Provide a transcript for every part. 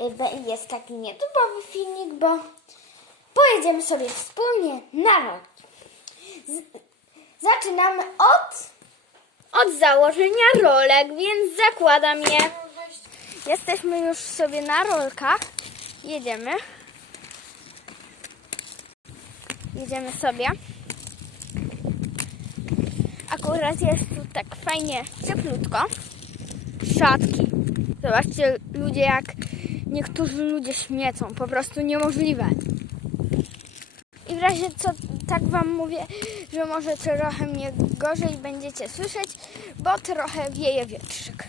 y, jest taki nietypowy filmik, bo pojedziemy sobie wspólnie na rolki. Z- Zaczynamy od, od założenia rolek, więc zakładam je. Jesteśmy już sobie na rolkach. Jedziemy. Jedziemy sobie. Akurat jest tu tak fajnie cieplutko. Szatki. Zobaczcie ludzie jak niektórzy ludzie śmiecą. Po prostu niemożliwe. I w razie co tak wam mówię, że może trochę mnie gorzej będziecie słyszeć, bo trochę wieje wietrzyk.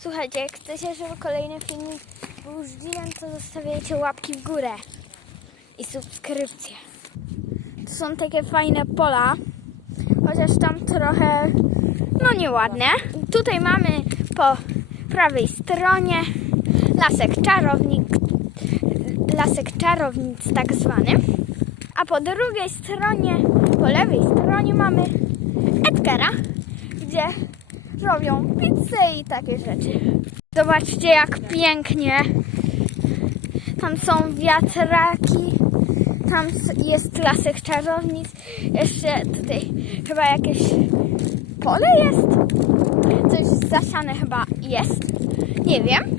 Słuchajcie, jak chcecie, żeby kolejny filmik był z to zostawiajcie łapki w górę i subskrypcje. To są takie fajne pola, chociaż tam trochę, no nieładne. Tutaj mamy po prawej stronie lasek czarownik, lasek czarownic tak zwany. A po drugiej stronie, po lewej stronie mamy Edgara, gdzie robią pizzę i takie rzeczy. Zobaczcie jak pięknie. Tam są wiatraki, tam jest lasek czarownic. Jeszcze tutaj chyba jakieś pole jest. Coś zasiane chyba jest. Nie wiem.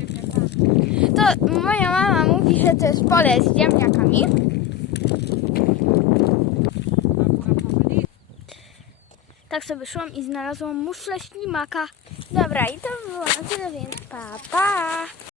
To moja mama mówi, że to jest pole z ziemniakami. Tak sobie szłam i znalazłam muszle ślimaka. Dobra, i to było na tyle, więc pa, pa!